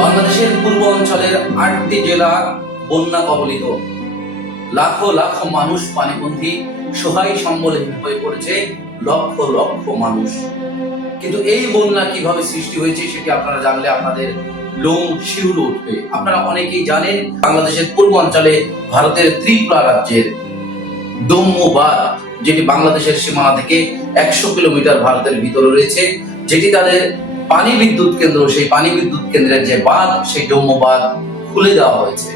বাংলাদেশের পূর্ব অঞ্চলের আটটি জেলা বন্যা কবলিত। লাখ লাখ মানুষ পানিপন্থী সহায় সম্বলে হয়ে পড়েছে, লক্ষ লক্ষ মানুষ। কিন্তু এই বন্যা কীভাবে সৃষ্টি হয়েছে সেটি আপনারা জানলে আপনাদের লোম শিউর উঠবে। আপনারা অনেকেই জানেন, বাংলাদেশের পূর্ব অঞ্চলে ভারতের ত্রিপুরা রাজ্যের দম্মুবাদ যেটি বাংলাদেশের সীমানা থেকে একশো কিলোমিটার ভারতের ভিতরে রয়েছে, যেটি তাদের পানি বিদ্যুৎ কেন্দ্র, সেই পানি বিদ্যুৎ কেন্দ্রের যে বাঁধ, সেই ডম্য বাঁধ খুলে দেওয়া হয়েছে।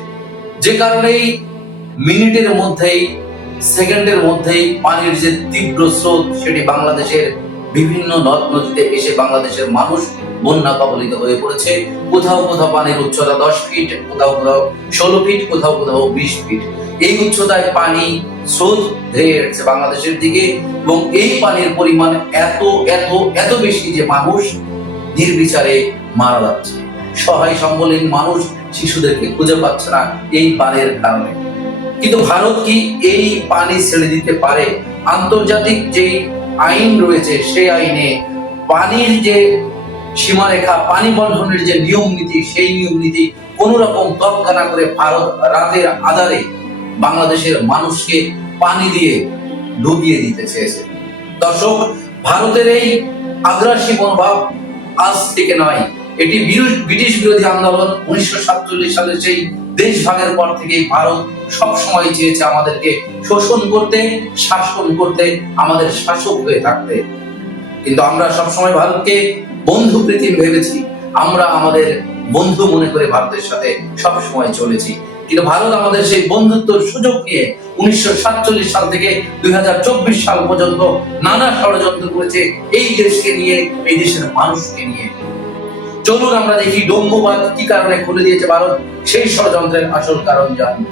যে কারণেই মিনিটের মধ্যেই, সেকেন্ডের মধ্যেই পানির যে তীব্র স্রোত, সেটি বাংলাদেশের বিভিন্ন নদ নদীতে এসে বাংলাদেশের মানুষ বন্যা কবলিত হয়ে পড়েছে। কোথাও কোথাও পানির উচ্চতা দশ ফিট, কোথাও কোথাও ষোলো ফিট, কোথাও কোথাও বিশ ফিট। এই উচ্চতায় পানি স্রোত ধেয়ে এসেছে বাংলাদেশের দিকে এবং এই পানির পরিমাণ এত এত এত বেশি যে মানুষ নির্বিচারে মারা যাচ্ছে। সহায় সম্বলহীন মানুষ শিশুদেরকে খুঁজে পাচ্ছে না এই পানির কারণে। কিন্তু ভারত কি এই পানি ছেড়ে দিতে পারে? আন্তর্জাতিক যে আইন রয়েছে, সেই আইনে পানির যে সীমারেখা, পানি বন্ধনের যে নিয়ম নীতি, সেই নিয়ম নীতি কোন রকম তর্কা করে ভারত রাতের আধারে বাংলাদেশের মানুষকে পানি দিয়ে ডুবিয়ে দিতে চেয়েছে। দর্শক, ভারতের এই আগ্রাসী মনোভাব আজ থেকে নয় এটি ব্রিটিশ বিরোধী আন্দোলন উনিশশো সাতচল্লিশ সালের সেই দেশ ভাগের পর থেকে ভারত সব সময় চেয়েছে আমাদেরকে শোষণ করতে, শাসন করতে, আমাদের শাসক হয়ে থাকতে। কিন্তু আমরা সবসময় ভারতকে বন্ধু প্রীতিম ভেবেছি। আমরা আমাদের বন্ধু মনে করে ভারতের সাথে সব সময় চলেছি। কিন্তু ভারত আমাদের সেই বন্ধুত্বর সুযোগ নিয়ে উনিশশো সাতচল্লিশ সাল থেকে দুই হাজার চব্বিশ সাল পর্যন্ত নানা ষড়যন্ত্র করেছে এই দেশকে নিয়ে, এই দেশের মানুষকে নিয়ে। চলুন আমরা দেখি ডঙ্গবাদ কি কারণে খুলে দিয়েছে ভারত, সেই ষড়যন্ত্রের আসল কারণ জানি